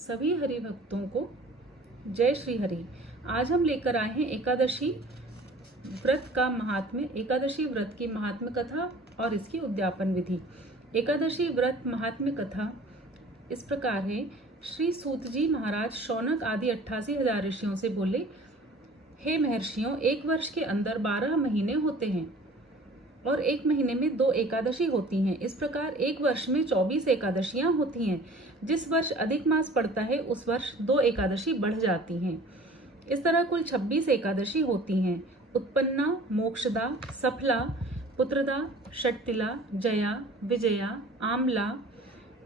सभी हरि भक्तों को जय श्री हरि। आज हम लेकर आए हैं एकादशी व्रत का महात्म्य, एकादशी व्रत की महात्म्य कथा और इसकी उद्यापन विधि। एकादशी व्रत महात्म्य कथा इस प्रकार है। श्री सूत जी महाराज शौनक आदि 88,000 ऋषियों से बोले, हे महर्षियों, एक वर्ष के अंदर 12 महीने होते हैं और एक महीने में 2 एकादशी होती हैं। इस प्रकार एक वर्ष में 24 एकादशियां होती हैं। जिस वर्ष अधिक मास पड़ता है उस वर्ष 2 एकादशी बढ़ जाती हैं। इस तरह कुल 26 एकादशी होती हैं। उत्पन्ना, मोक्षदा, सफला, पुत्रदा, षट्तिला, जया, विजया, आमला,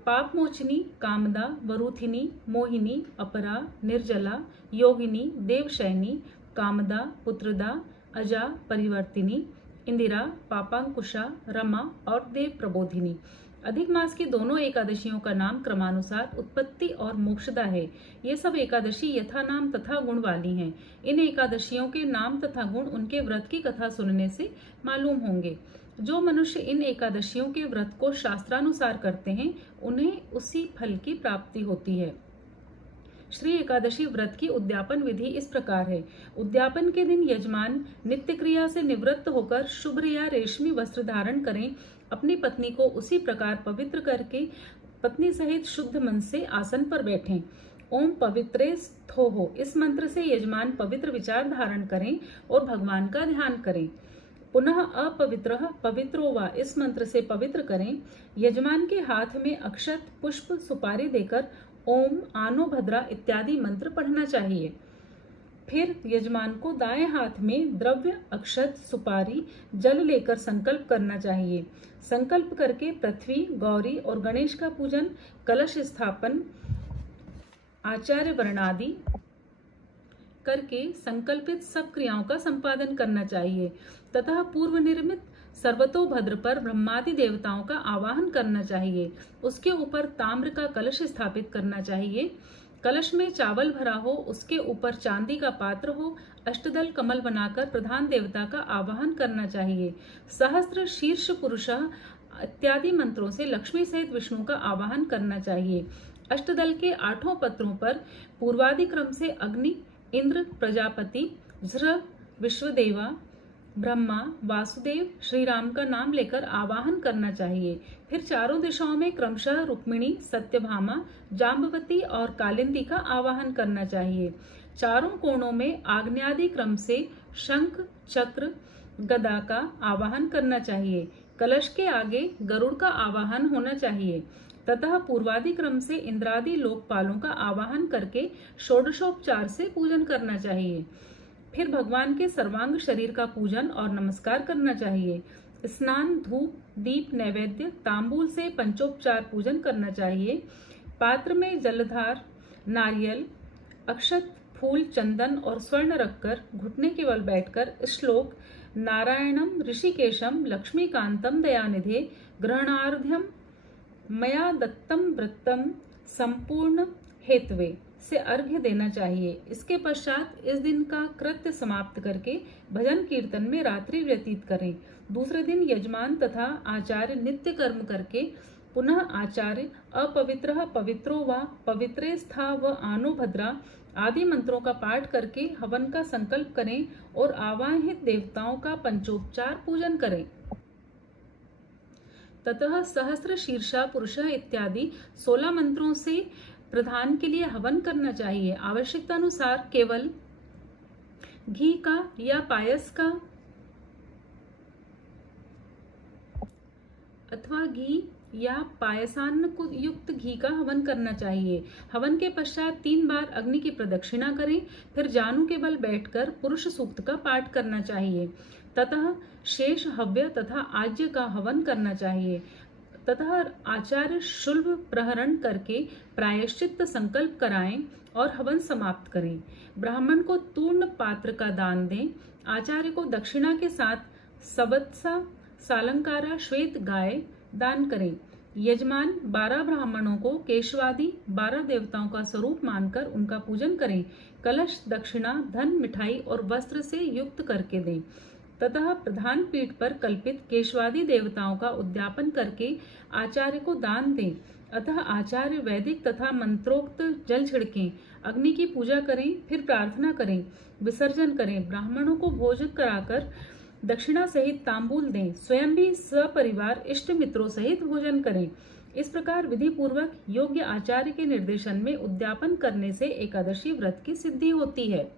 पापमोचनी, कामदा, वरुथिनी, मोहिनी, अपरा, निर्जला, योगिनी, देवशयनी, कामदा, पुत्रदा, अजा, परिवर्तिनी, इंदिरा, पापांकुशा, रमा और देव प्रबोधिनी। अधिक मास की दोनों एकादशियों का नाम क्रमानुसार उत्पत्ति और मोक्षदा है। ये सब एकादशी यथा नाम तथा गुण वाली हैं। इन एकादशियों के नाम तथा गुण उनके व्रत की कथा सुनने से मालूम होंगे। जो मनुष्य इन एकादशियों के व्रत को शास्त्रानुसार करते हैं उन्हें उसी फल की प्राप्ति होती है। श्री एकादशी व्रत की उद्यापन विधि इस प्रकार है। उद्यापन के दिन यजमान नित्य क्रिया से निवृत्त होकर शुभ्र या रेशमी वस्त्र धारण करें। अपनी पत्नी को उसी प्रकार पवित्र करके पत्नी सहित शुद्ध मन से आसन पर बैठें। ओम पवित्रे स्थोहो इस मंत्र से यजमान पवित्र विचार धारण करें और भगवान का ध्यान करें। पुनः अपवित्रः पवित्रो वा इस मंत्र से पवित्र करें। यजमान के हाथ में अक्षत, पुष्प, सुपारी देकर ओम, आनो भद्रा इत्यादि मंत्र पढ़ना चाहिए। फिर यजमान को दाएं हाथ में द्रव्य, अक्षत, सुपारी, जल लेकर संकल्प करना चाहिए। संकल्प करके पृथ्वी, गौरी और गणेश का पूजन, कलश स्थापन, आचार्य वर्णादि करके संकल्पित सब क्रियाओं का संपादन करना चाहिए तथा पूर्व निर्मित सर्वतोभद्र पर ब्रह्मादि देवताओं का आवाहन करना चाहिए। उसके ऊपर ताम्र का कलश स्थापित करना चाहिए। कलश में चावल भरा हो, उसके ऊपर चांदी का पात्र हो। अष्टदल कमल बनाकर प्रधान देवता का आवाहन करना चाहिए। सहस्त्र शीर्ष पुरुष इत्यादि मंत्रों से लक्ष्मी सहित विष्णु का आवाहन करना चाहिए। अष्टदल के 8 पत्रों पर पूर्वादि क्रम से अग्नि, इंद्र, प्रजापति, झ्र, विश्वदेवा, ब्रह्मा, वासुदेव, श्री राम का नाम लेकर आवाहन करना चाहिए। फिर चारों दिशाओं में क्रमशः रुक्मिणी, सत्यभामा, जाम्बवती और कालिंदी का आवाहन करना चाहिए। चारों कोणों में आग्नेयादि क्रम से शंख, चक्र, गदा का आवाहन करना चाहिए। कलश के आगे गरुड़ का आवाहन होना चाहिए तथा पूर्वादि क्रम से इंद्रादि लोकपालों का आवाहन करके षोडशोपचार से पूजन करना चाहिए। फिर भगवान के सर्वांग शरीर का पूजन और नमस्कार करना चाहिए। स्नान, धूप, दीप, नैवेद्य, तांबूल से पंचोपचार पूजन करना चाहिए। पात्र में जलधार, नारियल, अक्षत, फूल, चंदन और स्वर्ण रखकर घुटने के बल बैठकर श्लोक नारायणम ऋषिकेशम लक्ष्मीकांतम दयानिधे ग्रहणार्घ्यम मया दत्तम वृत्तम संपूर्ण हेतवे से अर्घ्य देना चाहिए। इसके पश्चात इस दिन का कृत्य समाप्त करके भजन कीर्तन में रात्रि व्यतीत करें। दूसरे दिन यजमान तथा आचार्य नित्य कर्म करके पुनः आचार्य अपवित्रः पवित्रो वा पवित्रे स्था व आनो भद्रा आदि मंत्रों का पाठ करके हवन का संकल्प करें और आवाहित देवताओं का पंचोपचार पूजन करें। ततः सहस्त्र शीर्षा पुरुष इत्यादि 16 मंत्रों से प्रधान के लिए हवन करना चाहिए। आवश्यकता अनुसार केवल घी का या पायस का अथवा घी या पायसान्न को युक्त घी का हवन करना चाहिए। हवन के पश्चात 3 बार अग्नि की प्रदक्षिणा करें। फिर जानु के बल बैठकर पुरुष सूक्त का पाठ करना चाहिए। ततः शेष हव्य तथा आज्य का हवन करना चाहिए तथा आचार्य शुल्भ प्रहरण करके प्रायश्चित्त संकल्प कराएं और हवन समाप्त करें। ब्राह्मण को तूर्ण पात्र का दान दें। आचार्य को दक्षिणा के साथ सवत्सा, सालंकारा, श्वेत गाय दान करें। यजमान 12 ब्राह्मणों को केशवादि 12 देवताओं का स्वरूप मानकर उनका पूजन करें। कलश, दक्षिणा, धन, मिठाई और वस्त्र से युक्त करके दें ततः प्रधान पीठ पर कल्पित केशवादि देवताओं का उद्यापन करके आचार्य को दान दें। अतः आचार्य वैदिक तथा मंत्रोक्त जल छिड़कें, अग्नि की पूजा करें, फिर प्रार्थना करें, विसर्जन करें, ब्राह्मणों को भोजन कराकर दक्षिणा सहित तांबूल दें, स्वयं भी सपरिवार इष्ट मित्रों सहित भोजन करें। इस प्रकार विधि पूर्वक योग्य आचार्य के निर्देशन में उद्यापन करने से एकादशी व्रत की सिद्धि होती है।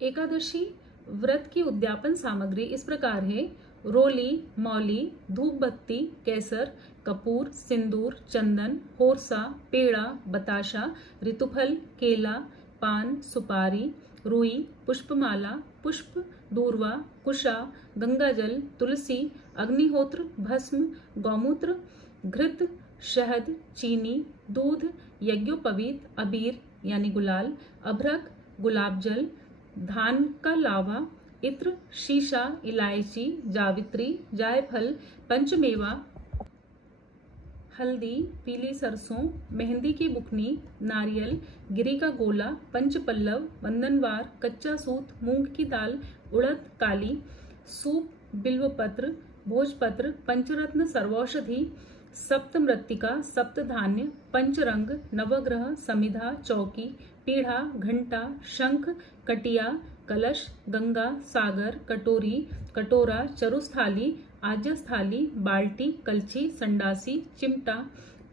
एकादशी व्रत की उद्यापन सामग्री इस प्रकार है: रोली, मौली, धूप बत्ती, केसर, कपूर, सिंदूर, चंदन, होरसा, पेड़ा, बताशा, ऋतुफल, केला, पान, सुपारी, रुई, पुष्पमाला, पुष्प, दूर्वा, कुशा, गंगाजल, तुलसी, अग्निहोत्र, भस्म, गौमूत्र, घृत, शहद, चीनी, दूध, यज्ञोपवीत, अबीर यानी गुलाल, अभ्रक, गुलाब जल, धान का लावा, इत्र, शीशा, इलायची, जावित्री, जायफल, पंचमेवा, हल्दी, पीली सरसों, मेहंदी की बुकनी, नारियल, गिरी का गोला, पंचपल्लव, वंदनवार, कच्चा सूत, मूंग की दाल, उड़द काली, सूप, बिल्वपत्र, भोजपत्र, पंचरत्न, सर्वौषधि, सप्तमृत्तिका, सप्तधान्य, पंचरंग, नवग्रह, समिधा, चौकी, पीढ़ा, घंटा, शंख, कटिया, कलश, गंगा, सागर, कटोरी, कटोरा, चरुस्थाली, आज्यस्थाली, बाल्टी, कलछी, संडासी, चिमटा,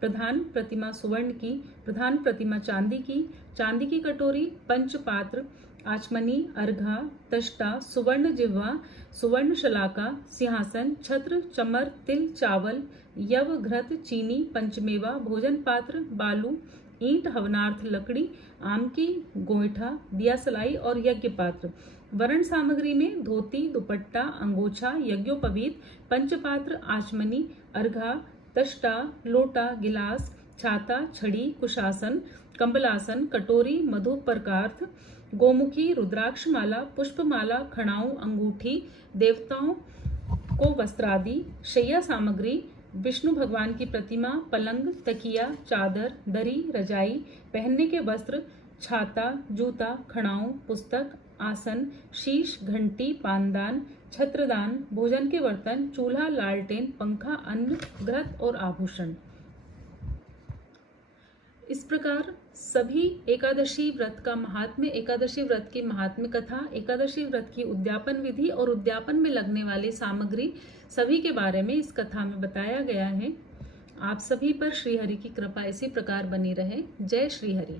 प्रधान प्रतिमा सुवर्ण की, प्रधान प्रतिमा चांदी की कटोरी, पंचपात्र, आचमनी, अर्घा, तष्टा, सुवर्ण जिह्वा, सुवर्ण शलाका, सिंहासन, छत्र, चमर, तिल, चावल, यव, घृत, चीनी, पंचमेवा, भोजन पात्र, बालू, ईंट, हवनार्थ लकड़ी, आम की गोईठा, दिया सलाई और यज्ञ पात्र। वरण सामग्री में धोती, दुपट्टा, अंगोछा, यज्ञोपवीत, पंचपात्र, आचमनी, अर्घा, तष्टा, लोटा, गिलास, छाता, छड़ी, कुशासन, कंबलासन, कटोरी, मधुपर्कार्थ, गोमुखी, रुद्राक्ष माला, पुष्पमाला, खड़ाऊ, अंगूठी, देवताओं को वस्त्रादि, शैया सामग्री, विष्णु भगवान की प्रतिमा, पलंग, तकिया, चादर, दरी, रजाई, पहनने के वस्त्र, छाता, जूता, खड़ाऊ, पुस्तक, आसन, शीश, घंटी, पानदान, छत्रदान, भोजन के बर्तन, चूल्हा, लालटेन, पंखा, अन्न, घृत और आभूषण। इस प्रकार सभी एकादशी व्रत का महात्म्य, एकादशी व्रत की महात्म्य कथा, एकादशी व्रत की उद्यापन विधि और उद्यापन में लगने वाली सामग्री सभी के बारे में इस कथा में बताया गया है। आप सभी पर श्रीहरि की कृपा इसी प्रकार बनी रहे। जय श्रीहरि।